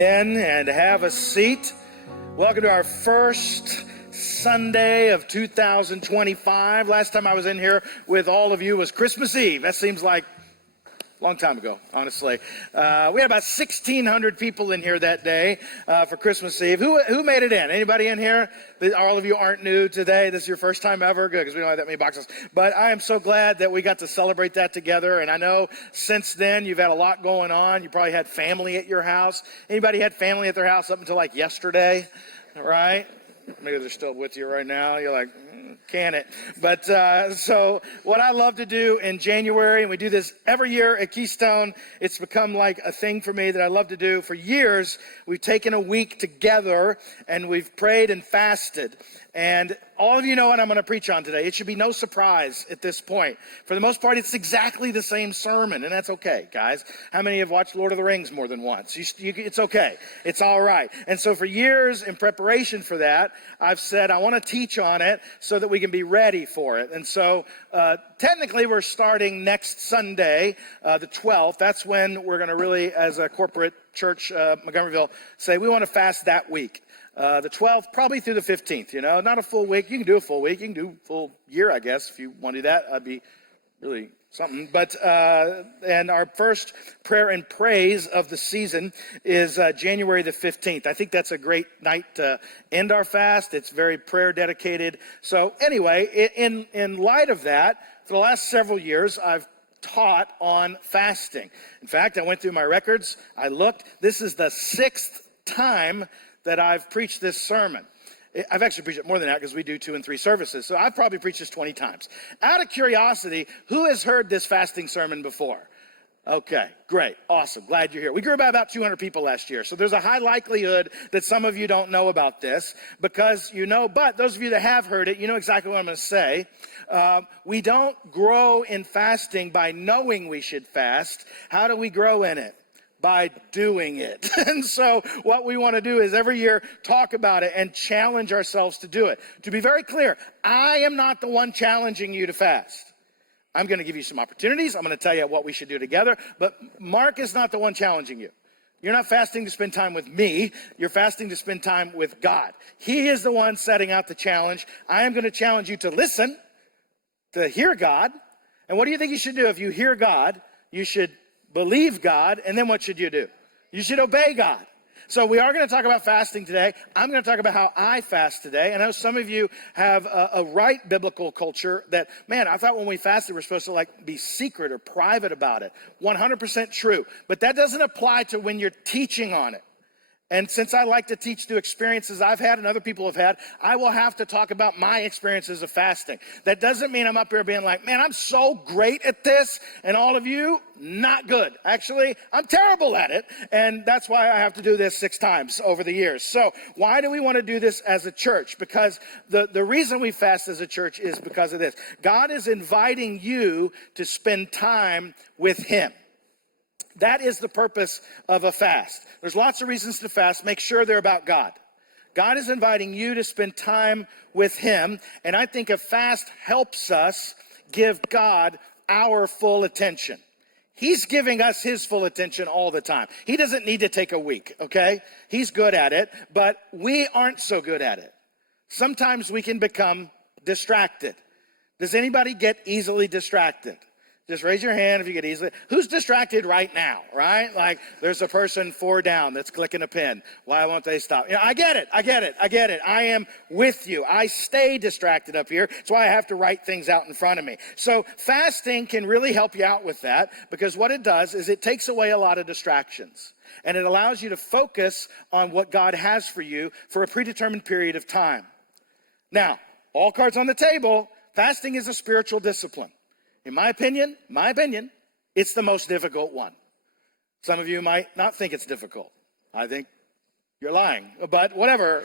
In and have a seat. Welcome to our first Sunday of 2025. Last time I was in here with all of you was Christmas Eve. That seems like a long time ago, honestly. We had about 1,600 people in here that day for Christmas Eve. Who made it in? Anybody in here? All of you aren't new today. This is your first time ever. Good, because we don't have that many boxes. But I am so glad that we got to celebrate that together. And I know since then you've had a lot going on. You probably had family at your house. Anybody had family at their house up until like yesterday? Right? Maybe they're still with you right now. You're like, can it? But so what I love to do in January, and we do this every year at Keystone, it's become like a thing for me that I love to do. For years, we've taken a week together and we've prayed and fasted. And all of you know what I'm going to preach on today. It should be no surprise at this point. For the most part, it's exactly the same sermon, and that's okay, guys. How many have watched Lord of the Rings more than once? It's okay. It's all right. And so for years, in preparation for that, I've said I want to teach on it so that we can be ready for it. And so technically, we're starting next Sunday, the 12th. That's when we're going to really, as a corporate church, Montgomeryville, say we want to fast that week. The 12th, probably through the 15th, not a full week. You can do a full week. You can do a full year, I guess, if you want to do that. That'd be really something. But, and our first prayer and praise of the season is January the 15th. I think that's a great night to end our fast. It's very prayer dedicated. So anyway, in light of that, for the last several years, I've taught on fasting. In fact, I went through my records. I looked. This is the 6th time that I've preached this sermon. I've actually preached it more than that because we do 2 and 3 services. So I've probably preached this 20 times. Out of curiosity, who has heard this fasting sermon before? Okay, great, awesome, glad you're here. We grew by about 200 people last year. So there's a high likelihood that some of you don't know about this because but those of you that have heard it, you know exactly what I'm going to say. We don't grow in fasting by knowing we should fast. How do we grow in it? By doing it. And so what we want to do is every year talk about it and challenge ourselves to do it. To be very clear, I am not the one challenging you to fast. I'm going to give you some opportunities. I'm going to tell you what we should do together. But Mark is not the one challenging you. You're not fasting to spend time with me. You're fasting to spend time with God. He is the one setting out the challenge. I am going to challenge you to listen, to hear God. And what do you think you should do? If you hear God, you should believe God, and then what should you do? You should obey God. So we are going to talk about fasting today. I'm going to talk about how I fast today. And I know some of you have a right biblical culture that, man, I thought when we fasted we're supposed to be secret or private about it. 100% true. But that doesn't apply to when you're teaching on it. And since I like to teach through experiences I've had and other people have had, I will have to talk about my experiences of fasting. That doesn't mean I'm up here being like, man, I'm so great at this, and all of you, not good. Actually, I'm terrible at it, and that's why I have to do this 6 times over the years. So why do we want to do this as a church? Because the reason we fast as a church is because of this. God is inviting you to spend time with Him. That is the purpose of a fast. There's lots of reasons to fast. Make sure they're about God. God is inviting you to spend time with Him. And I think a fast helps us give God our full attention. He's giving us His full attention all the time. He doesn't need to take a week, okay? He's good at it, but we aren't so good at it. Sometimes we can become distracted. Does anybody get easily distracted? Just raise your hand if you get easily. Who's distracted right now, right? Like there's a person 4 down that's clicking a pen. Why won't they stop? I get it. I am with you. I stay distracted up here. That's why I have to write things out in front of me. So fasting can really help you out with that because what it does is it takes away a lot of distractions. And it allows you to focus on what God has for you for a predetermined period of time. Now, all cards on the table, fasting is a spiritual discipline. In my opinion, it's the most difficult one. Some of you might not think it's difficult. I think you're lying. But whatever,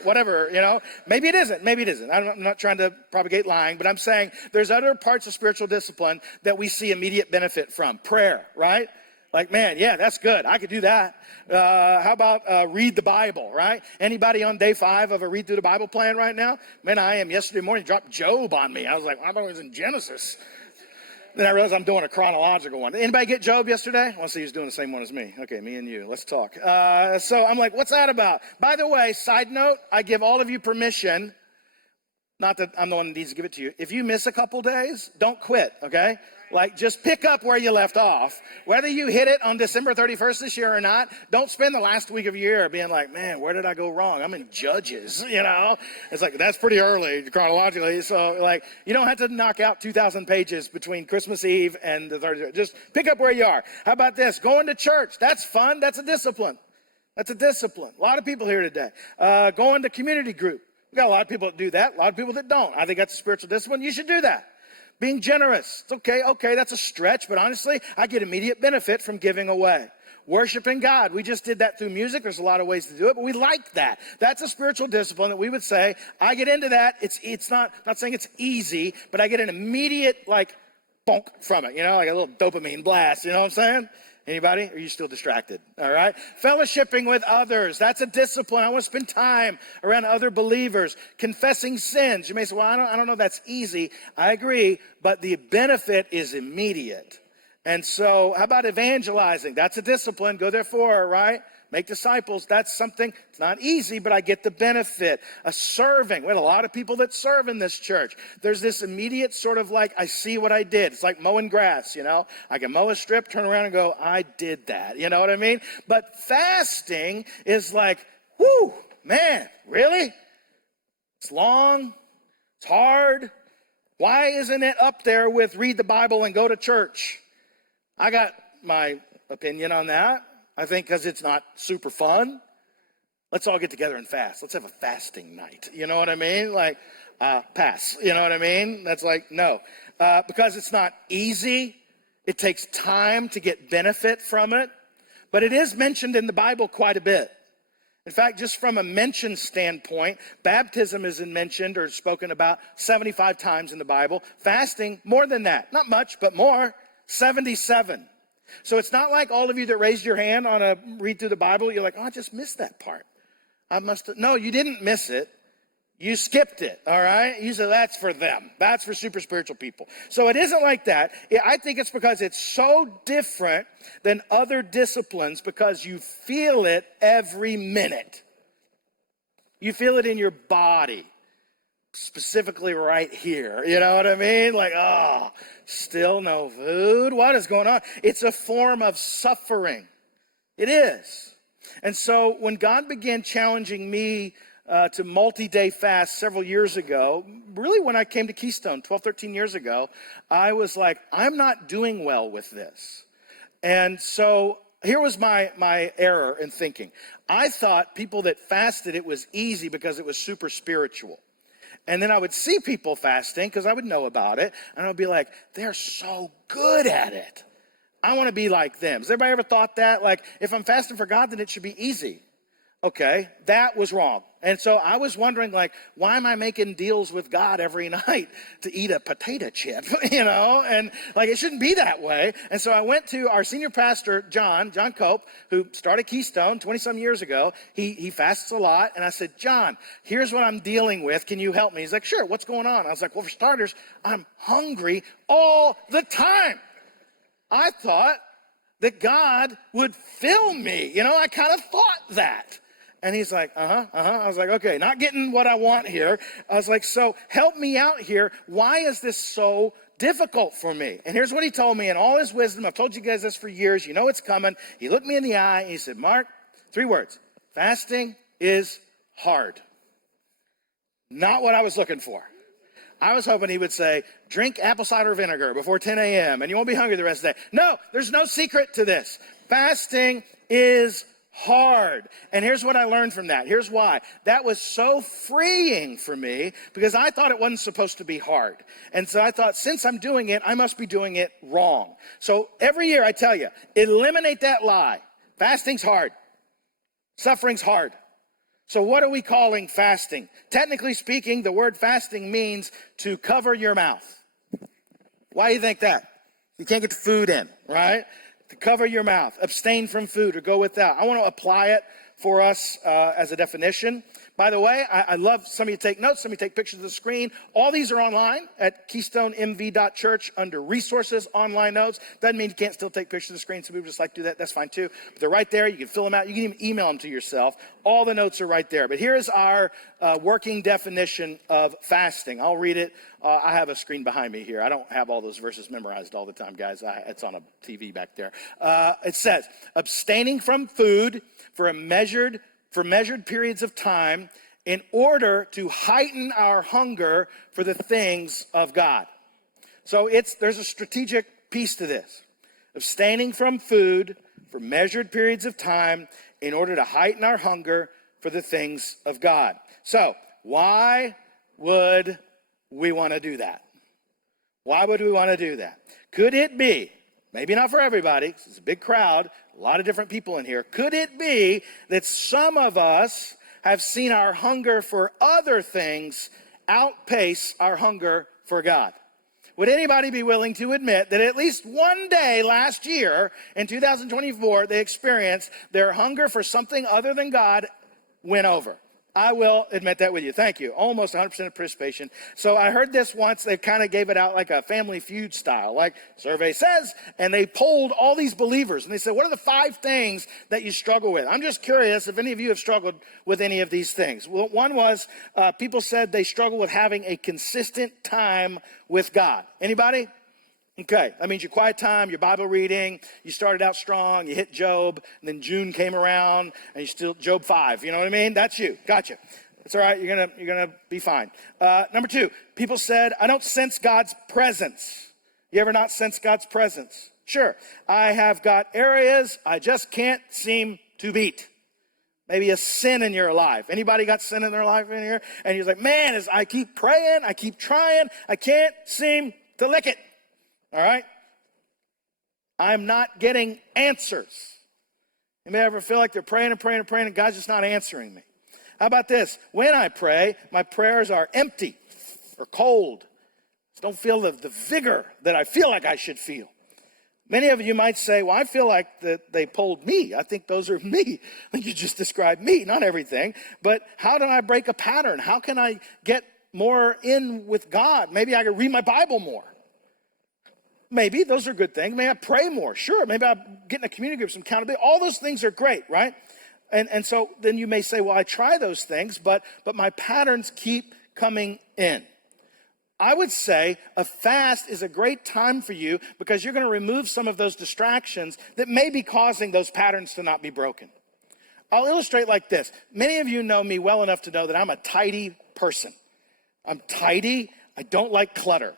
maybe it isn't. I'm not trying to propagate lying, but I'm saying there's other parts of spiritual discipline that we see immediate benefit from. Prayer, right? Like, man, yeah, that's good. I could do that. How about read the Bible, right? Anybody on day 5 of a read through the Bible plan right now? Man, I am. Yesterday morning, dropped Job on me. I was like, I thought it was in Genesis. Then I realized I'm doing a chronological one. Anybody get Job yesterday? I want to see who's doing the same one as me. Okay, me and you. Let's talk. So I'm like, what's that about? By the way, side note, I give all of you permission. Not that I'm the one that needs to give it to you. If you miss a couple days, don't quit, okay? Like, just pick up where you left off. Whether you hit it on December 31st this year or not, don't spend the last week of the year being like, man, where did I go wrong? I'm in Judges, you know? It's like, that's pretty early chronologically. So, like, you don't have to knock out 2,000 pages between Christmas Eve and the 31st. Just pick up where you are. How about this? Going to church. That's fun. That's a discipline. That's a discipline. A lot of people here today. Going to community group. We've got a lot of people that do that, a lot of people that don't. I think that's a spiritual discipline. You should do that. Being generous. It's okay, that's a stretch, but honestly, I get immediate benefit from giving away. Worshiping God. We just did that through music. There's a lot of ways to do it, but we like that. That's a spiritual discipline that we would say, I get into that. It's not saying it's easy, but I get an immediate, like, bonk from it, you know, like a little dopamine blast, you know what I'm saying? Anybody? Or are you still distracted? All right. Fellowshipping with others. That's a discipline. I want to spend time around other believers. Confessing sins. You may say, well, I don't know if that's easy. I agree, but the benefit is immediate. And so how about evangelizing? That's a discipline. Go therefore, right? Make disciples. That's something, it's not easy, but I get the benefit. Serving. We had a lot of people that serve in this church. There's this immediate sort of like, I see what I did. It's like mowing grass, you know. I can mow a strip, turn around and go, I did that. You know what I mean? But fasting is like, whoo, man, really? It's long. It's hard. Why isn't it up there with read the Bible and go to church? I got my opinion on that. I think because it's not super fun. Let's all get together and fast. Let's have a fasting night. You know what I mean? Like, pass. You know what I mean? That's like, no. Because it's not easy. It takes time to get benefit from it. But it is mentioned in the Bible quite a bit. In fact, just from a mention standpoint, baptism is mentioned or spoken about 75 times in the Bible. Fasting, more than that. Not much, but more. 77. So it's not like all of you that raised your hand on a read through the Bible, you're like, oh, I just missed that part. No, you didn't miss it. You skipped it, all right? You said that's for them. That's for super spiritual people. So it isn't like that. I think it's because it's so different than other disciplines because you feel it every minute. You feel it in your body. Specifically right here. You know what I mean? Like, oh, still no food? What is going on? It's a form of suffering. It is. And so when God began challenging me to multi-day fast several years ago, really when I came to Keystone 12, 13 years ago, I was like, I'm not doing well with this. And so here was my error in thinking. I thought people that fasted, it was easy because it was super spiritual. And then I would see people fasting because I would know about it. And I would be like, they're so good at it. I want to be like them. Has everybody ever thought that? Like, if I'm fasting for God, then it should be easy. Okay, that was wrong. And so I was wondering, like, why am I making deals with God every night to eat a potato chip, you know? And, like, it shouldn't be that way. And so I went to our senior pastor, John Cope, who started Keystone 20-some years ago. He fasts a lot. And I said, John, here's what I'm dealing with. Can you help me? He's like, sure, what's going on? I was like, well, for starters, I'm hungry all the time. I thought that God would fill me. You know, I kind of thought that. And he's like, I was like, okay, not getting what I want here. I was like, so help me out here. Why is this so difficult for me? And here's what he told me in all his wisdom. I've told you guys this for years. You know it's coming. He looked me in the eye and he said, Mark, 3 words. Fasting is hard. Not what I was looking for. I was hoping he would say, drink apple cider vinegar before 10 a.m. and you won't be hungry the rest of the day. No, there's no secret to this. Fasting is hard. And here's what I learned from that. Here's why. That was so freeing for me because I thought it wasn't supposed to be hard. And so I thought, since I'm doing it, I must be doing it wrong. So every year I tell you, eliminate that lie. Fasting's hard. Suffering's hard. So what are we calling fasting? Technically speaking, the word fasting means to cover your mouth. Why do you think that? You can't get the food in, right? To cover your mouth, abstain from food or go without. I want to apply it for us as a definition. By the way, I love some of you take notes, some of you take pictures of the screen. All these are online at KeystoneMV.church under resources, online notes. Doesn't mean you can't still take pictures of the screen. Some people just like to do that. That's fine too. But they're right there. You can fill them out. You can even email them to yourself. All the notes are right there. But here's our working definition of fasting. I'll read it. I have a screen behind me here. I don't have all those verses memorized all the time, guys. It's on a TV back there. It says, abstaining from food for measured periods of time in order to heighten our hunger for the things of God. So there's a strategic piece to this. Abstaining from food for measured periods of time in order to heighten our hunger for the things of God. So why would we want to do that? Why would we want to do that? Could it be, maybe not for everybody, because it's a big crowd, a lot of different people in here. Could it be that some of us have seen our hunger for other things outpace our hunger for God? Would anybody be willing to admit that at least one day last year, in 2024, they experienced their hunger for something other than God went over? I will admit that with you. Thank you. Almost 100% of participation. So I heard this once. They kind of gave it out like a Family Feud style, like survey says, and they polled all these believers. And they said, what are the 5 things that you struggle with? I'm just curious if any of you have struggled with any of these things. Well, one was people said they struggle with having a consistent time with God. Anybody? Okay, that means your quiet time, your Bible reading, you started out strong, you hit Job, and then June came around, and you still, Job 5, you know what I mean? That's you, gotcha. It's all right, you're gonna be fine. Number 2, people said, I don't sense God's presence. You ever not sense God's presence? Sure, I have got areas I just can't seem to beat. Maybe a sin in your life. Anybody got sin in their life in here? And you're like, man, as I keep praying, I keep trying, I can't seem to lick it. All right? I'm not getting answers. Anybody ever feel like they're praying and God's just not answering me? How about this? When I pray, my prayers are empty or cold. I don't feel the vigor that I feel like I should feel. Many of you might say, well, I feel like that they polled me. I think those are me. You just described me, not everything. But how do I break a pattern? How can I get more in with God? Maybe I could read my Bible more. Maybe those are good things. Maybe I pray more. Sure. Maybe I get in a community group, some accountability. All those things are great, right? And so then you may say, well, I try those things, but my patterns keep coming in. I would say a fast is a great time for you because you're going to remove some of those distractions that may be causing those patterns to not be broken. I'll illustrate like this. Many of you know me well enough to know that I'm a tidy person. I'm tidy. I don't like clutter.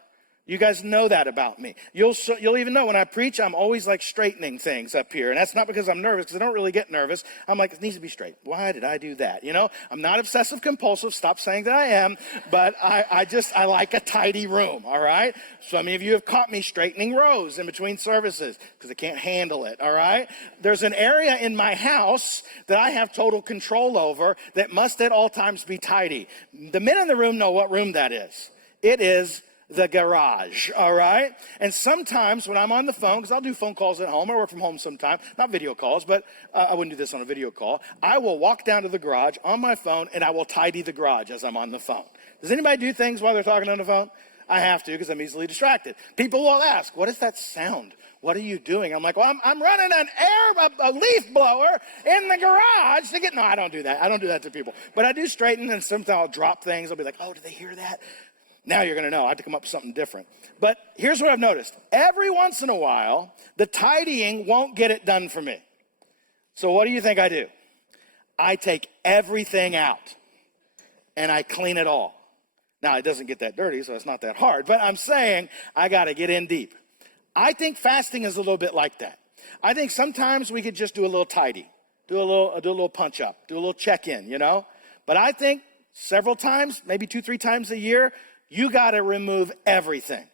You guys know that about me. You'll even know when I preach, I'm always like straightening things up here. And that's not because I'm nervous, because I don't really get nervous. I'm like, it needs to be straight. Why did I do that? You know, I'm not obsessive compulsive. Stop saying that I am. But I like a tidy room, all right? Some of you have caught me straightening rows in between services because I can't handle it, all right? There's an area in my house that I have total control over that must at all times be tidy. The men in the room know what room that is. It is the garage, all right? And sometimes when I'm on the phone, because I'll do phone calls at home, I work from home sometimes, not video calls, but I wouldn't do this on a video call. I will walk down to the garage on my phone and I will tidy the garage as I'm on the phone. Does anybody do things while they're talking on the phone? I have to because I'm easily distracted. People will ask, what is that sound? What are you doing? I'm like, well, I'm running a leaf blower in the garage to get, no, I don't do that. I don't do that to people. But I do straighten, and sometimes I'll drop things. I'll be like, oh, did they hear that? Now you're going to know. I have to come up with something different. But here's what I've noticed. Every once in a while, the tidying won't get it done for me. So what do you think I do? I take everything out and I clean it all. Now, it doesn't get that dirty, so it's not that hard. But I'm saying I got to get in deep. I think fasting is a little bit like that. I think sometimes we could just do a little tidy, do a little punch up, do a little check in, you know. But I think several times, maybe 2-3 times a year, you got to remove everything.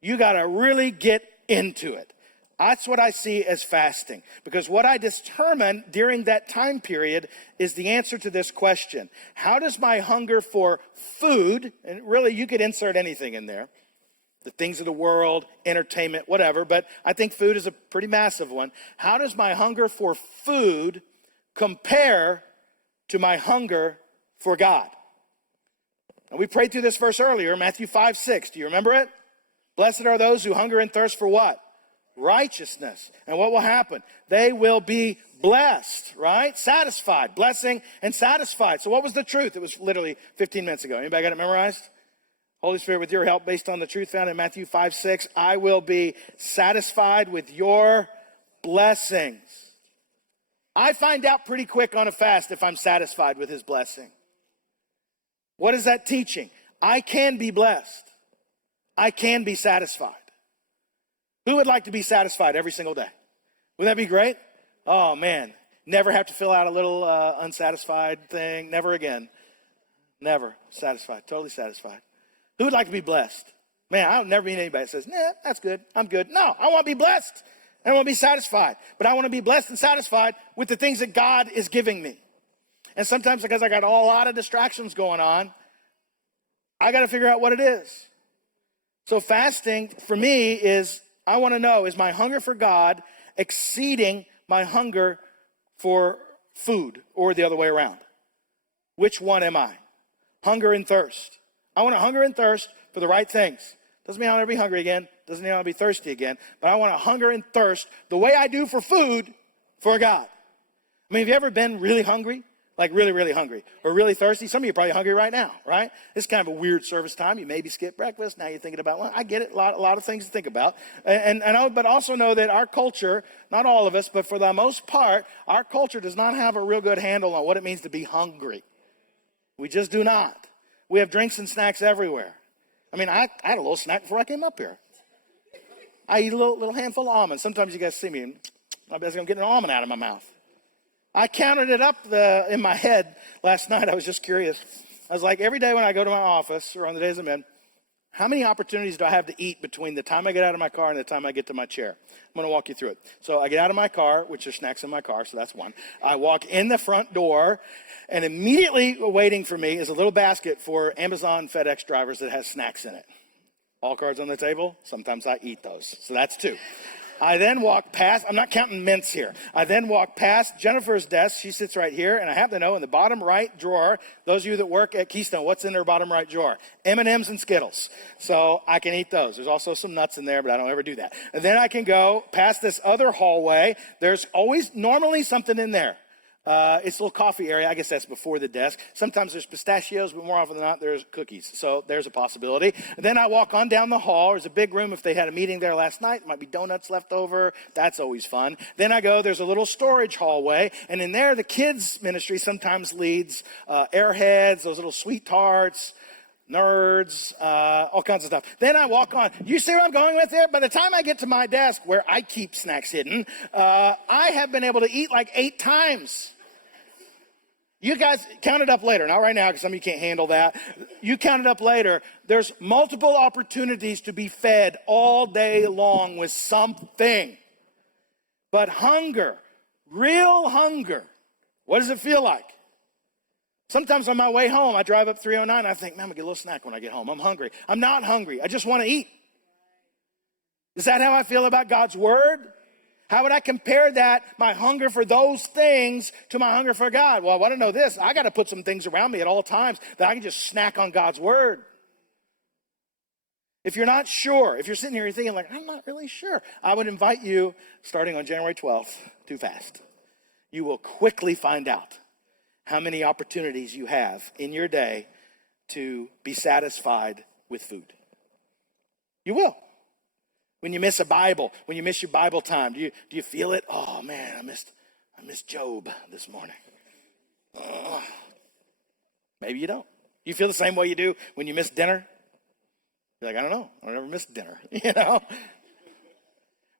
You got to really get into it. That's what I see as fasting. Because what I determine during that time period is the answer to this question. How does my hunger for food, and really you could insert anything in there, the things of the world, entertainment, whatever, but I think food is a pretty massive one. How does my hunger for food compare to my hunger for God. And we prayed through this verse earlier, Matthew 5:6. Do you remember it? Blessed are those who hunger and thirst for what? Righteousness. And what will happen? They will be blessed, right? Satisfied. Blessing and satisfied. So what was the truth? It was literally 15 minutes ago. Anybody got it memorized? Holy Spirit, with your help, based on the truth found in Matthew 5:6, I will be satisfied with your blessings. I find out pretty quick on a fast if I'm satisfied with his blessing. What is that teaching? I can be blessed. I can be satisfied. Who would like to be satisfied every single day? Wouldn't that be great? Oh, man. Never have to fill out a little unsatisfied thing. Never again. Never. Satisfied. Totally satisfied. Who would like to be blessed? Man, I've never meet anybody that says, nah, that's good. I'm good. No, I want to be blessed. I want to be satisfied. But I want to be blessed and satisfied with the things that God is giving me. And sometimes because I got a lot of distractions going on, I got to figure out what it is. So fasting for me is, I want to know, is my hunger for God exceeding my hunger for food, or the other way around? Which one am I? Hunger and thirst. I want to hunger and thirst for the right things. Doesn't mean I'll never be hungry again. Doesn't mean I'll be thirsty again. But I want to hunger and thirst the way I do for food for God. I mean, have you ever been really hungry? Like really, really hungry or really thirsty? Some of you are probably hungry right now, right? It's kind of a weird service time. You maybe skip breakfast. Now you're thinking about lunch. I get it. A lot of things to think about. But also know that our culture, not all of us, but for the most part, our culture does not have a real good handle on what it means to be hungry. We just do not. We have drinks and snacks everywhere. I mean, I had a little snack before I came up here. I eat a little handful of almonds. Sometimes you guys see me and I bet I'm getting an almond out of my mouth. I counted it up in my head last night. I was just curious. I was like, every day when I go to my office or on the days I'm in, how many opportunities do I have to eat between the time I get out of my car and the time I get to my chair? I'm going to walk you through it. So I get out of my car, which there's snacks in my car, so that's one. I walk in the front door, and immediately waiting for me is a little basket for Amazon FedEx drivers that has snacks in it. All cards on the table. Sometimes I eat those. So that's two. I then walk past, I'm not counting mints here. I then walk past Jennifer's desk. She sits right here, and I happen to know in the bottom right drawer, those of you that work at Keystone, what's in their bottom right drawer? M&Ms and Skittles. So I can eat those. There's also some nuts in there, but I don't ever do that. And then I can go past this other hallway. There's always normally something in there. It's a little coffee area. I guess that's before the desk. Sometimes there's pistachios, but more often than not, there's cookies. So there's a possibility. And then I walk on down the hall. There's a big room. If they had a meeting there last night, might be donuts left over. That's always fun. Then I go, there's a little storage hallway. And in there, the kids ministry sometimes leads airheads, those little sweet tarts, nerds, all kinds of stuff. Then I walk on. You see where I'm going with it? By the time I get to my desk where I keep snacks hidden, I have been able to eat like 8 times. You guys count it up later. Not right now because some of you can't handle that. You count it up later. There's multiple opportunities to be fed all day long with something. But hunger, real hunger, what does it feel like? Sometimes on my way home, I drive up 309, and I think, man, I'm going to get a little snack when I get home. I'm hungry. I'm not hungry. I just want to eat. Is that how I feel about God's word? How would I compare that, my hunger for those things, to my hunger for God? Well, I want to know this. I got to put some things around me at all times that I can just snack on God's word. If you're not sure, if you're sitting here and thinking like, I'm not really sure, I would invite you, starting on January 12th, to fast. You will quickly find out how many opportunities you have in your day to be satisfied with food. You will. When you miss a Bible, when you miss your Bible time, do you feel it? Oh man, I missed Job this morning. Oh. Maybe you don't. You feel the same way you do when you miss dinner? You're like, I don't know. I never miss dinner. You know?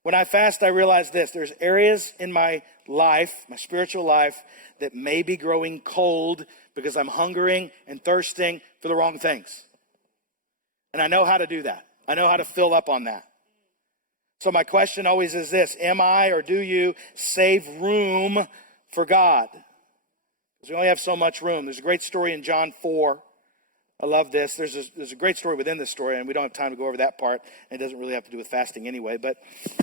When I fast, I realize this. There's areas in my life, my spiritual life, that may be growing cold because I'm hungering and thirsting for the wrong things. And I know how to do that. I know how to fill up on that. So my question always is this: am I, or do you, save room for God? Because we only have so much room. There's a great story in John 4. I love this. There's a great story within this story, and we don't have time to go over that part. And it doesn't really have to do with fasting anyway. But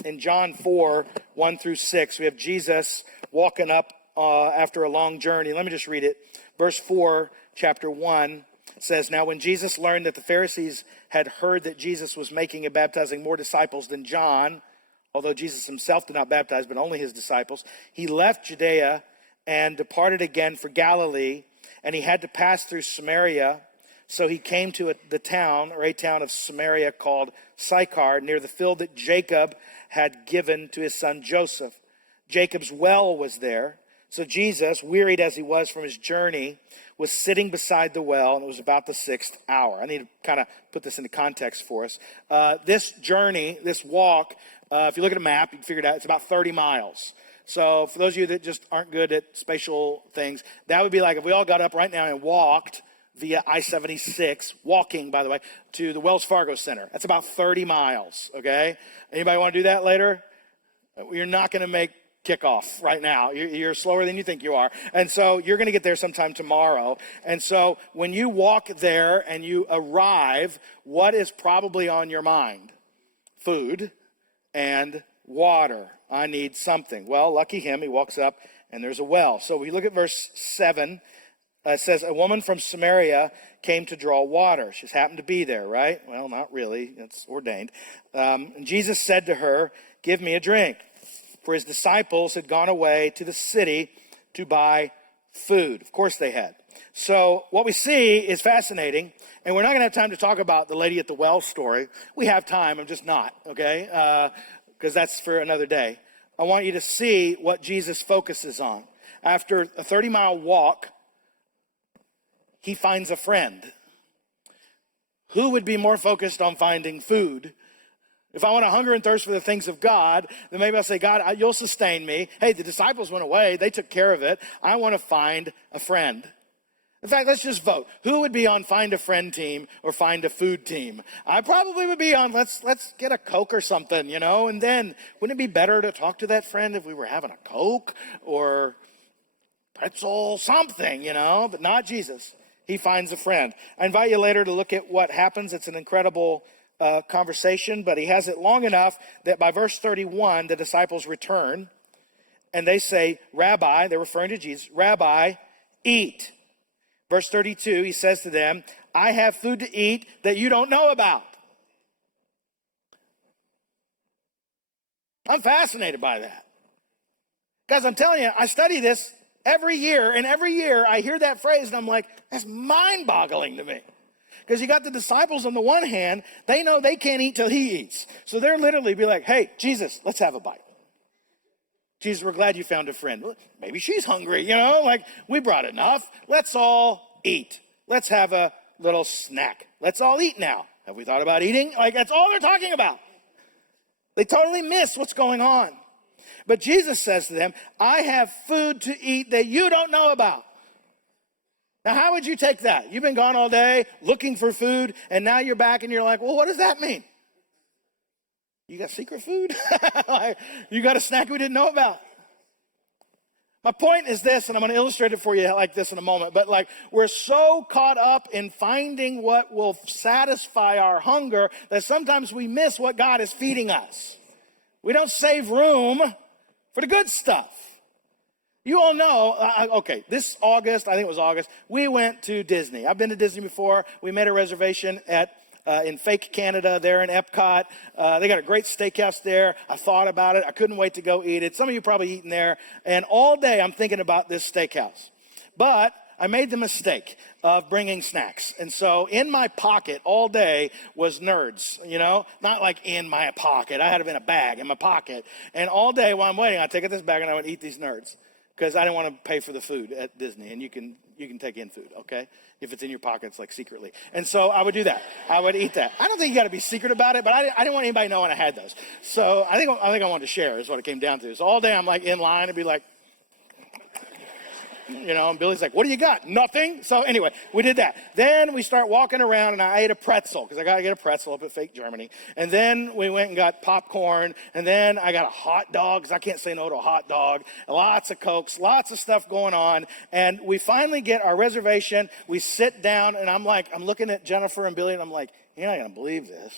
in John 4, 1 through 6, we have Jesus walking up after a long journey. Let me just read it. Verse 4, chapter 1 says, "Now when Jesus learned that the Pharisees had heard that Jesus was making and baptizing more disciples than John, although Jesus himself did not baptize, but only his disciples, he left Judea and departed again for Galilee, and he had to pass through Samaria. So he came to a town of Samaria called Sychar, near the field that Jacob had given to his son Joseph. Jacob's well was there. So Jesus, wearied as he was from his journey, was sitting beside the well, and it was about the 6th hour." I need to kind of put this into context for us. This journey, this walk, if you look at a map, you can figure it out, it's about 30 miles. So for those of you that just aren't good at spatial things, that would be like if we all got up right now and walked via I-76, walking, by the way, to the Wells Fargo Center. That's about 30 miles, okay? Anybody want to do that later? You're not going to make kickoff right now. You're slower than you think you are. And so you're going to get there sometime tomorrow. And so when you walk there and you arrive, what is probably on your mind? Food and water. I need something. Well, lucky him, he walks up and there's a well. So we look at verse 7. It says, "A woman from Samaria came to draw water." She's happened to be there, right? Well, not really. It's ordained. And Jesus said to her, "Give me a drink." For his disciples had gone away to the city to buy food. Of course they had. So what we see is fascinating. And we're not going to have time to talk about the lady at the well story. We have time. I'm just not, okay? Because that's for another day. I want you to see what Jesus focuses on. After a 30-mile walk, he finds a friend. Who would be more focused on finding food? If I want to hunger and thirst for the things of God, then maybe I'll say, "God, you'll sustain me. Hey, the disciples went away. They took care of it. I want to find a friend." In fact, let's just vote. Who would be on find a friend team or find a food team? I probably would be on let's get a Coke or something, and then wouldn't it be better to talk to that friend if we were having a Coke or pretzel, something, but not Jesus. He finds a friend. I invite you later to look at what happens. It's an incredible conversation, but he has it long enough that by verse 31, the disciples return and they say, "Rabbi," they're referring to Jesus, "Rabbi, eat." Verse 32, he says to them, "I have food to eat that you don't know about." I'm fascinated by that. Guys, I'm telling you, I study this every year, and every year I hear that phrase, and I'm like, that's mind-boggling to me. Because you got the disciples on the one hand, they know they can't eat till he eats. So they're literally be like, "Hey, Jesus, let's have a bite. Jesus, we're glad you found a friend." Well, maybe she's hungry, like we brought enough. Let's all eat. Let's have a little snack. Let's all eat now. Have we thought about eating? Like that's all they're talking about. They totally miss what's going on. But Jesus says to them, "I have food to eat that you don't know about." Now, how would you take that? You've been gone all day looking for food, and now you're back and you're like, "Well, what does that mean? You got secret food? You got a snack we didn't know about?" My point is this, and I'm going to illustrate it for you like this in a moment, but we're so caught up in finding what will satisfy our hunger that sometimes we miss what God is feeding us. We don't save room for the good stuff. You all know, this August, I think it was August, we went to Disney. I've been to Disney before. We made a reservation in fake Canada there in Epcot. They got a great steakhouse there. I thought about it. I couldn't wait to go eat it. Some of you probably eaten there. And all day I'm thinking about this steakhouse. But I made the mistake of bringing snacks. And so in my pocket all day was Nerds, not like in my pocket. I had them in a bag in my pocket. And all day while I'm waiting, I'd take out this bag and I would eat these Nerds. Because I didn't want to pay for the food at Disney, and you can take in food, okay? If it's in your pockets, secretly. And so I would do that. I would eat that. I don't think you got to be secret about it, but I didn't want anybody knowing I had those. So I think I wanted to share is what it came down to. So all day I'm in line and be like, and Billy's like, "What do you got?" "Nothing." So anyway, we did that. Then we start walking around and I ate a pretzel because I got to get a pretzel up at fake Germany. And then we went and got popcorn. And then I got a hot dog because I can't say no to a hot dog. Lots of Cokes, lots of stuff going on. And we finally get our reservation. We sit down and I'm looking at Jennifer and Billy and I'm like, "You're not going to believe this.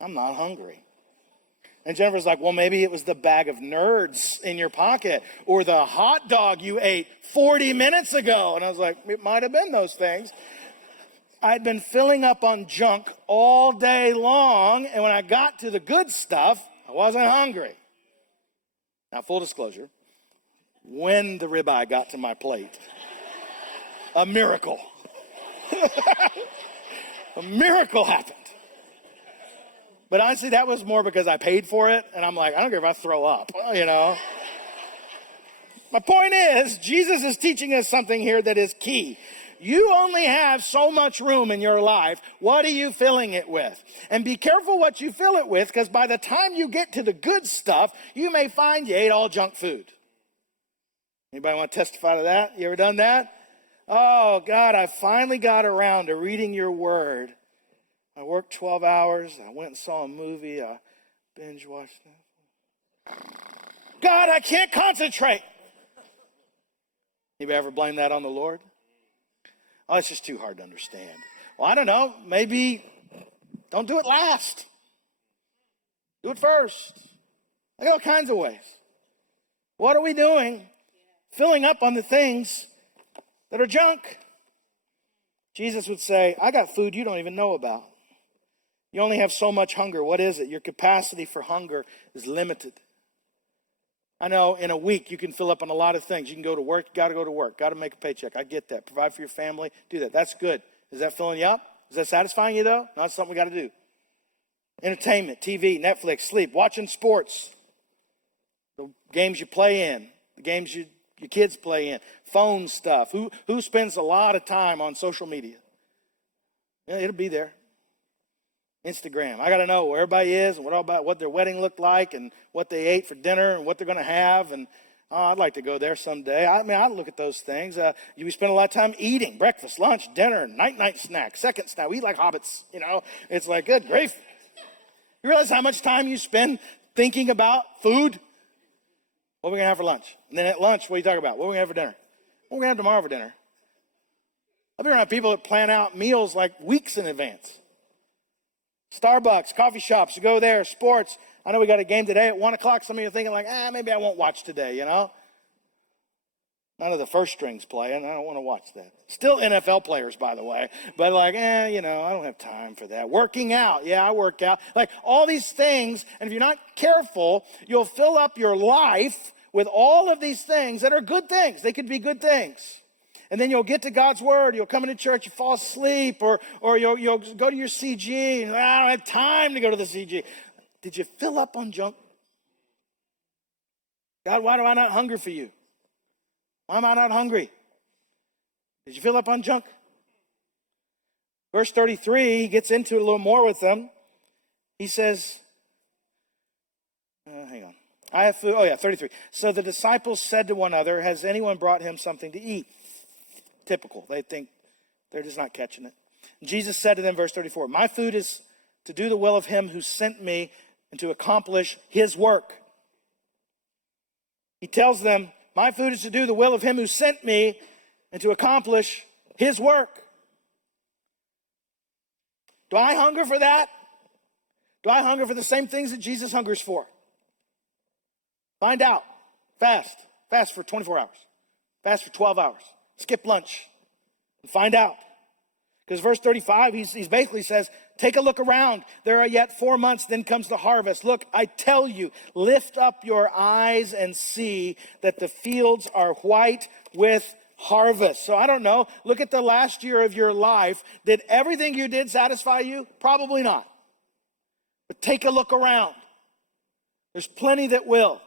I'm not hungry." And Jennifer's like, well, maybe it was the bag of nerds in your pocket or the hot dog you ate 40 minutes ago. And I was like, it might have been those things. I'd been filling up on junk all day long. And when I got to the good stuff, I wasn't hungry. Now, full disclosure, when the ribeye got to my plate, a miracle. A miracle happened. But honestly, that was more because I paid for it. And I'm like, I don't care if I throw up, you know. My point is, Jesus is teaching us something here that is key. You only have so much room in your life. What are you filling it with? And be careful what you fill it with, because by the time you get to the good stuff, you may find you ate all junk food. Anybody want to testify to that? You ever done that? Oh, God, I finally got around to reading your word. I worked 12 hours. I went and saw a movie. I binge watched it. God, I can't concentrate. Anybody ever blame that on the Lord? Oh, it's just too hard to understand. Well, I don't know. Maybe don't do it last. Do it first. I got all kinds of ways. What are we doing? Filling up on the things that are junk. Jesus would say, I got food you don't even know about. You only have so much hunger. What is it? Your capacity for hunger is limited. I know in a week you can fill up on a lot of things. You can go to work, you got to go to work, got to make a paycheck. I get that. Provide for your family, do that. That's good. Is that filling you up? Is that satisfying you though? No, it's something we got to do. Entertainment, TV, Netflix, sleep, watching sports, the games you play in, the games your kids play in, phone stuff. Who spends a lot of time on social media? Yeah, it'll be there. Instagram. I got to know where everybody is and what their wedding looked like and what they ate for dinner and what they're going to have. And I'd like to go there someday. I mean, I look at those things. We spend a lot of time eating, breakfast, lunch, dinner, night snack, second snack. We eat like hobbits, you know. It's like, good grief. You realize how much time you spend thinking about food? What are we going to have for lunch? And then at lunch, what are you talking about? What are we going to have for dinner? What are we going to have tomorrow for dinner? I've been around people that plan out meals like weeks in advance. Starbucks, coffee shops, you go there, sports. I know we got a game today at 1 o'clock. Some of you are thinking like, maybe I won't watch today, you know. None of the first strings playing. I don't want to watch that. Still NFL players, by the way. But like, I don't have time for that. Working out. Yeah, I work out. Like all these things. And if you're not careful, you'll fill up your life with all of these things that are good things. They could be good things. And then you'll get to God's word. You'll come into church, you fall asleep, or you'll go to your CG. And I don't have time to go to the CG. Did you fill up on junk? God, why do I not hunger for you? Why am I not hungry? Did you fill up on junk? Verse 33, he gets into it a little more with them. He says, hang on. I have food. 33. So the disciples said to one another, has anyone brought him something to eat? Typical. They think they're just not catching it. And Jesus said to them, verse 34, my food is to do the will of him who sent me and to accomplish his work. He tells them, my food is to do the will of him who sent me and to accomplish his work. Do I hunger for that? Do I hunger for the same things that Jesus hungers for? Find out. Fast. Fast for 24 hours. Fast for 12 hours. Skip lunch and find out. Because verse 35, he basically says, take a look around. There are yet 4 months, then comes the harvest. Look, I tell you, lift up your eyes and see that the fields are white with harvest. So I don't know. Look at the last year of your life. Did everything you did satisfy you? Probably not. But take a look around. There's plenty that will.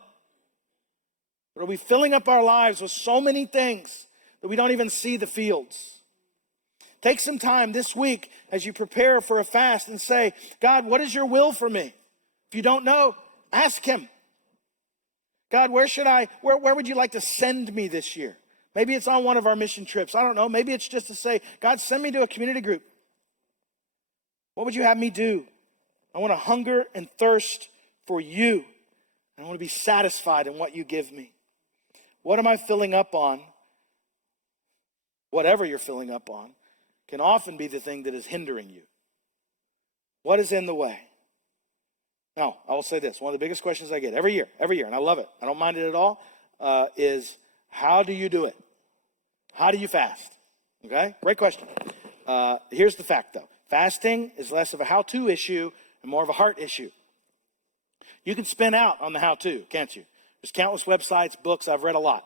But are we filling up our lives with so many things that we don't even see the fields? Take some time this week as you prepare for a fast and say, God, what is your will for me? If you don't know, ask him. God, where would you like to send me this year? Maybe it's on one of our mission trips. I don't know. Maybe it's just to say, God, send me to a community group. What would you have me do? I want to hunger and thirst for you. I want to be satisfied in what you give me. What am I filling up on? Whatever you're filling up on can often be the thing that is hindering you. What is in the way? Now, I will say this. One of the biggest questions I get every year, and I love it. I don't mind it at all, is how do you do it? How do you fast? Okay? Great question. Here's the fact, though. Fasting is less of a how-to issue and more of a heart issue. You can spin out on the how-to, can't you? There's countless websites, books. I've read a lot.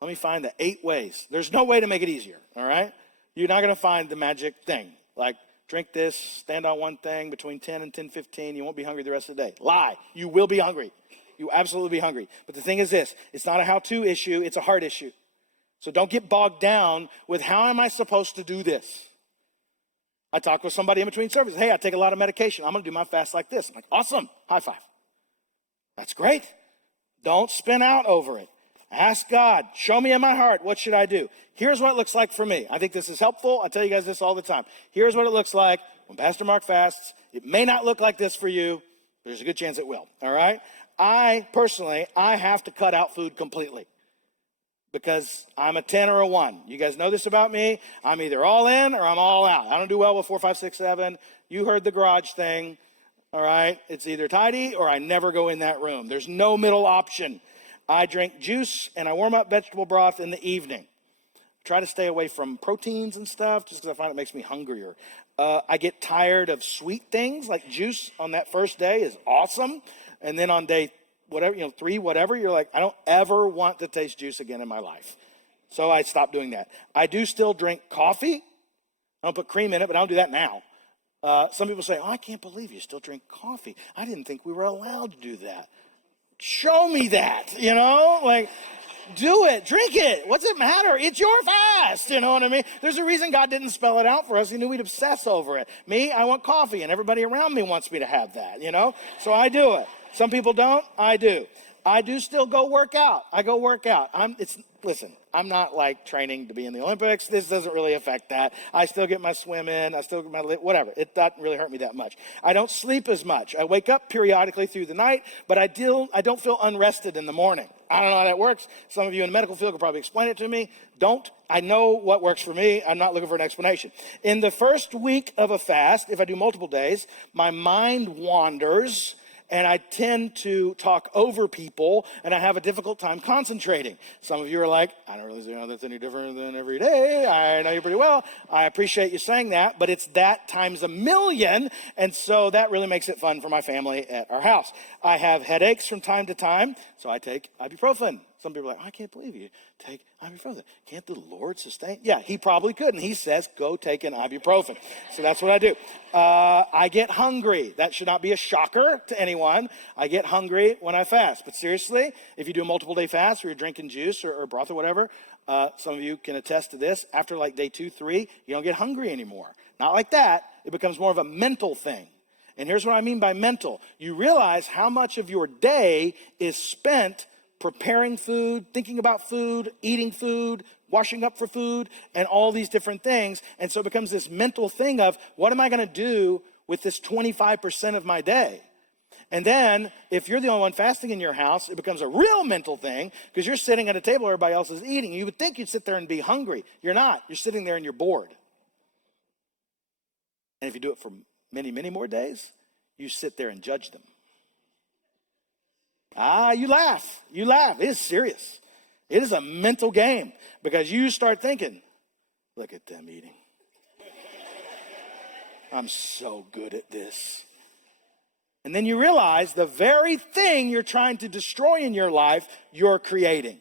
Let me find the 8 ways. There's no way to make it easier, all right? You're not going to find the magic thing. Like, drink this, stand on one thing between 10 and 10:15. You won't be hungry the rest of the day. Lie. You will be hungry. You will absolutely be hungry. But the thing is this. It's not a how-to issue. It's a heart issue. So don't get bogged down with how am I supposed to do this? I talked with somebody in between services. Hey, I take a lot of medication. I'm going to do my fast like this. I'm like, awesome. High five. That's great. Don't spin out over it. Ask God, show me in my heart, what should I do? Here's what it looks like for me. I think this is helpful. I tell you guys this all the time. Here's what it looks like when Pastor Mark fasts. It may not look like this for you. There's a good chance it will, all right? I have to cut out food completely because I'm a 10 or a 1. You guys know this about me. I'm either all in or I'm all out. I don't do well with 4, 5, 6, 7. You heard the garage thing, all right? It's either tidy or I never go in that room. There's no middle option. I drink juice and I warm up vegetable broth in the evening. Try to stay away from proteins and stuff just because I find it makes me hungrier. I get tired of sweet things like juice on that first day is awesome. And then on day 3, whatever, you're like, I don't ever want to taste juice again in my life. So I stopped doing that. I do still drink coffee. I don't put cream in it, but I don't do that now. Some people say, I can't believe you still drink coffee. I didn't think we were allowed to do that. Show me that, like do it, drink it. What's it matter? It's your fast, you know what I mean? There's a reason God didn't spell it out for us. He knew we'd obsess over it. Me, I want coffee and everybody around me wants me to have that, So I do it. Some people don't, I do. I do still go work out. I go work out. Listen, I'm not like training to be in the Olympics. This doesn't really affect that. I still get my swim in. I still get my, whatever. It doesn't really hurt me that much. I don't sleep as much. I wake up periodically through the night, but I don't feel unrested in the morning. I don't know how that works. Some of you in the medical field could probably explain it to me. I know what works for me. I'm not looking for an explanation. In the first week of a fast, if I do multiple days, my mind wanders and I tend to talk over people, and I have a difficult time concentrating. Some of you are like, I don't really know that's any different than every day. I know you pretty well. I appreciate you saying that, but it's that times a million, and so that really makes it fun for my family at our house. I have headaches from time to time, so I take ibuprofen. Some people are like, I can't believe you take ibuprofen. Can't the Lord sustain? Yeah, he probably could. And he says, go take an ibuprofen. So that's what I do. I get hungry. That should not be a shocker to anyone. I get hungry when I fast. But seriously, if you do a multiple day fast where you're drinking juice or broth or whatever, some of you can attest to this. After like day 2, 3, you don't get hungry anymore. Not like that. It becomes more of a mental thing. And here's what I mean by mental. You realize how much of your day is spent preparing food, thinking about food, eating food, washing up for food, and all these different things. And so it becomes this mental thing of, what am I going to do with this 25% of my day? And then, if you're the only one fasting in your house, it becomes a real mental thing because you're sitting at a table where everybody else is eating. You would think you'd sit there and be hungry. You're not. You're sitting there and you're bored. And if you do it for many, many more days, you sit there and judge them. You laugh. It is serious. It is a mental game because you start thinking, look at them eating. I'm so good at this. And then you realize the very thing you're trying to destroy in your life, you're creating.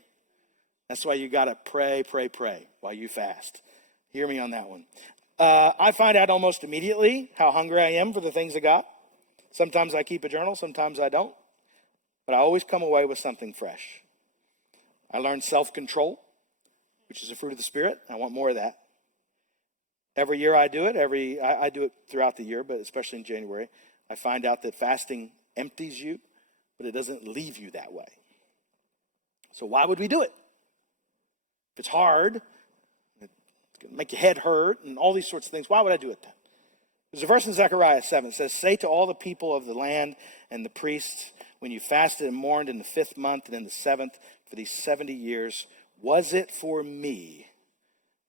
That's why you got to pray while you fast. Hear me on that one. I find out almost immediately how hungry I am for the things of God. Sometimes I keep a journal, sometimes I don't. But I always come away with something fresh. I learned self-control, which is a fruit of the Spirit. I want more of that. Every year I do it. I do it throughout the year, but especially in January. I find out that fasting empties you, but it doesn't leave you that way. So why would we do it? If it's hard, it's going to make your head hurt and all these sorts of things, why would I do it then? There's a verse in Zechariah 7. It says, say to all the people of the land and the priests, when you fasted and mourned in the 5th month and in the 7th for these 70 years, was it for me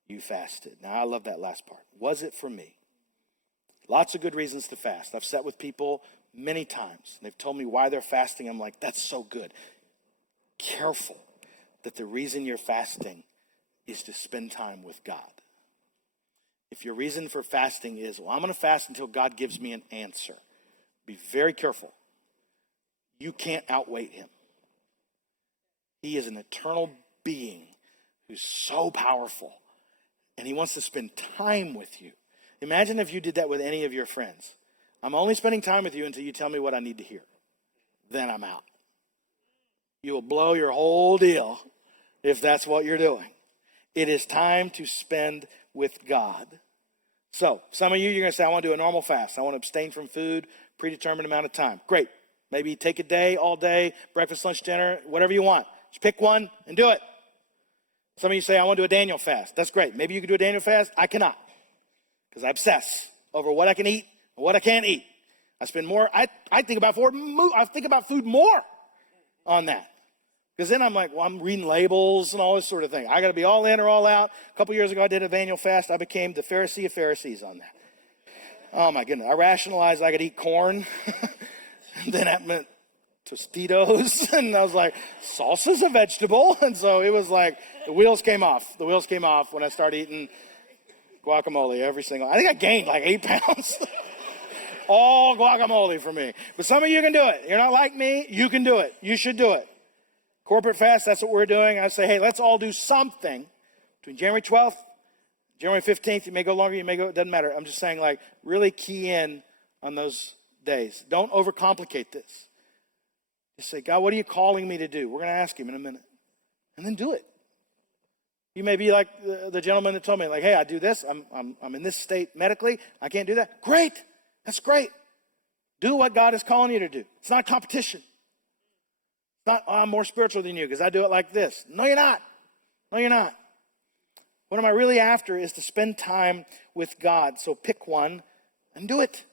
you fasted? Now, I love that last part. Was it for me? Lots of good reasons to fast. I've sat with people many times. They've told me why they're fasting. I'm like, that's so good. Careful that the reason you're fasting is to spend time with God. If your reason for fasting is, well, I'm going to fast until God gives me an answer, be very careful. You can't outweight him. He is an eternal being who's so powerful, and he wants to spend time with you. Imagine if you did that with any of your friends. I'm only spending time with you until you tell me what I need to hear. Then I'm out. You will blow your whole deal if that's what you're doing. It is time to spend with God. So, some of you, you're going to say, I want to do a normal fast. I want to abstain from food, predetermined amount of time. Great. Maybe take a day, all day, breakfast, lunch, dinner, whatever you want. Just pick one and do it. Some of you say, I want to do a Daniel fast. That's great. Maybe you can do a Daniel fast. I cannot, because I obsess over what I can eat and what I can't eat. I spend more. I think about food more on that. Because then I'm like, well, I'm reading labels and all this sort of thing. I got to be all in or all out. A couple years ago, I did a Daniel fast. I became the Pharisee of Pharisees on that. Oh, my goodness. I rationalized I could eat corn. Then that meant Tostitos. And I was like, salsa's a vegetable. And so it was like the wheels came off. The wheels came off when I started eating guacamole every single. I think I gained like 8 pounds. All guacamole for me. But some of you can do it. You're not like me. You can do it. You should do it. Corporate fast, that's what we're doing. I say, hey, let's all do something between January 12th, January 15th. You may go longer, you may go, it doesn't matter. I'm just saying, like, really key in on those days. Don't overcomplicate this. Just say, God, what are you calling me to do? We're going to ask him in a minute. And then do it. You may be like the gentleman that told me, like, hey, I do this. I'm in this state medically. I can't do that. Great. That's great. Do what God is calling you to do. It's not competition. It's not, oh, I'm more spiritual than you because I do it like this. No, you're not. No, you're not. What am I really after is to spend time with God. So pick one and do it.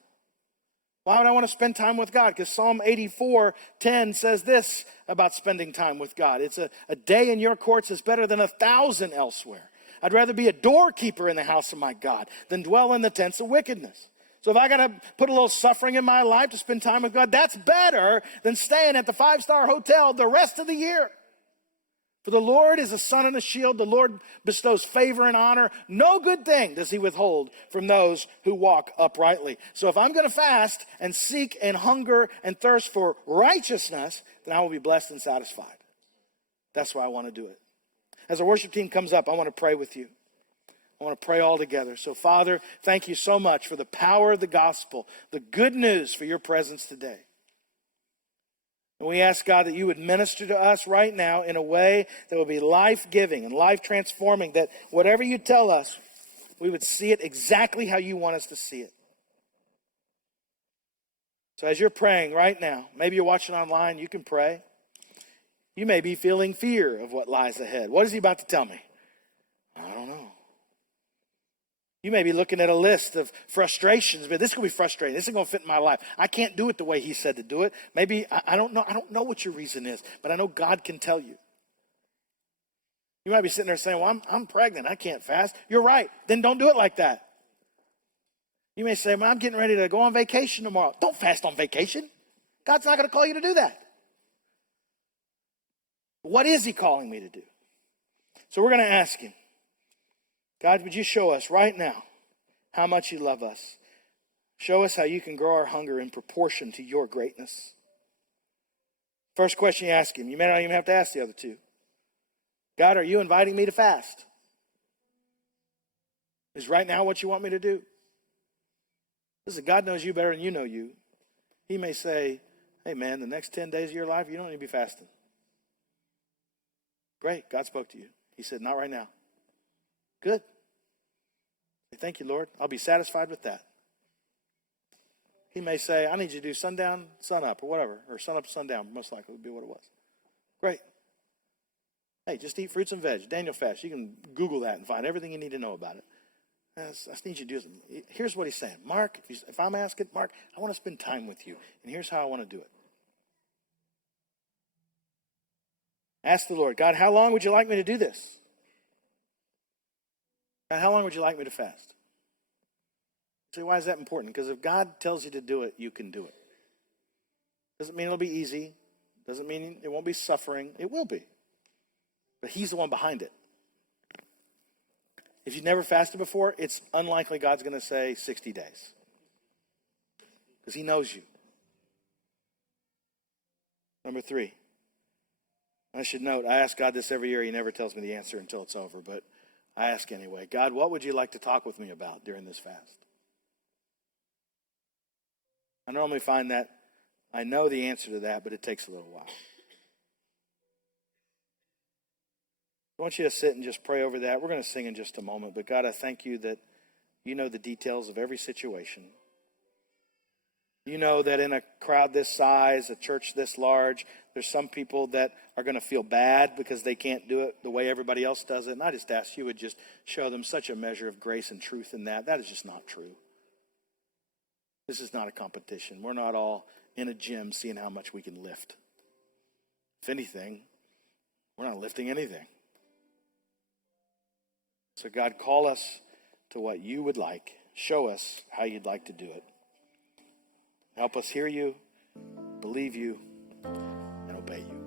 Why would I want to spend time with God? Because Psalm 84:10 says this about spending time with God. It's a day in your courts is better than 1,000 elsewhere. I'd rather be a doorkeeper in the house of my God than dwell in the tents of wickedness. So if I got to put a little suffering in my life to spend time with God, that's better than staying at the 5-star hotel the rest of the year. For the Lord is a sun and a shield. The Lord bestows favor and honor. No good thing does he withhold from those who walk uprightly. So if I'm going to fast and seek and hunger and thirst for righteousness, then I will be blessed and satisfied. That's why I want to do it. As our worship team comes up, I want to pray with you. I want to pray all together. So, Father, thank you so much for the power of the gospel, the good news for your presence today. And we ask, God, that you would minister to us right now in a way that will be life-giving and life-transforming, that whatever you tell us, we would see it exactly how you want us to see it. So as you're praying right now, maybe you're watching online, you can pray. You may be feeling fear of what lies ahead. What is he about to tell me? I don't know. You may be looking at a list of frustrations, but this is going to be frustrating. This isn't going to fit in my life. I can't do it the way he said to do it. Maybe, I don't know. I don't know what your reason is, but I know God can tell you. You might be sitting there saying, well, I'm pregnant. I can't fast. You're right. Then don't do it like that. You may say, well, I'm getting ready to go on vacation tomorrow. Don't fast on vacation. God's not going to call you to do that. What is he calling me to do? So we're going to ask him. God, would you show us right now how much you love us? Show us how you can grow our hunger in proportion to your greatness. First question you ask him, you may not even have to ask the other two. God, are you inviting me to fast? Is right now what you want me to do? Listen, God knows you better than you know you. He may say, hey man, the next 10 days of your life, you don't need to be fasting. Great, God spoke to you. He said, not right now. Good. Thank you, Lord. I'll be satisfied with that. He may say, I need you to do sundown, sun up, or whatever, or sun up, sundown, most likely would be what it was. Great. Hey, just eat fruits and veg. Daniel fast. You can Google that and find everything you need to know about it. I just need you to do it. Here's what he's saying. Mark, if I'm asking, Mark, I want to spend time with you, and here's how I want to do it. Ask the Lord, God, how long would you like me to do this? God, how long would you like me to fast? See, why is that important? Because if God tells you to do it, you can do it. Doesn't mean it'll be easy. Doesn't mean it won't be suffering. It will be. But he's the one behind it. If you've never fasted before, it's unlikely God's going to say 60 days. Because he knows you. Number 3. I should note, I ask God this every year. He never tells me the answer until it's over. But I ask anyway. God, what would you like to talk with me about during this fast? I normally find that I know the answer to that, but it takes a little while. I want you to sit and just pray over that. We're going to sing in just a moment. But God, I thank you that you know the details of every situation. You know that in a crowd this size, a church this large, there's some people that are going to feel bad because they can't do it the way everybody else does it. And I just ask you would just show them such a measure of grace and truth in that. That is just not true. This is not a competition. We're not all in a gym seeing how much we can lift. If anything, we're not lifting anything. So God, call us to what you would like. Show us how you'd like to do it. Help us hear you, believe you, and obey you.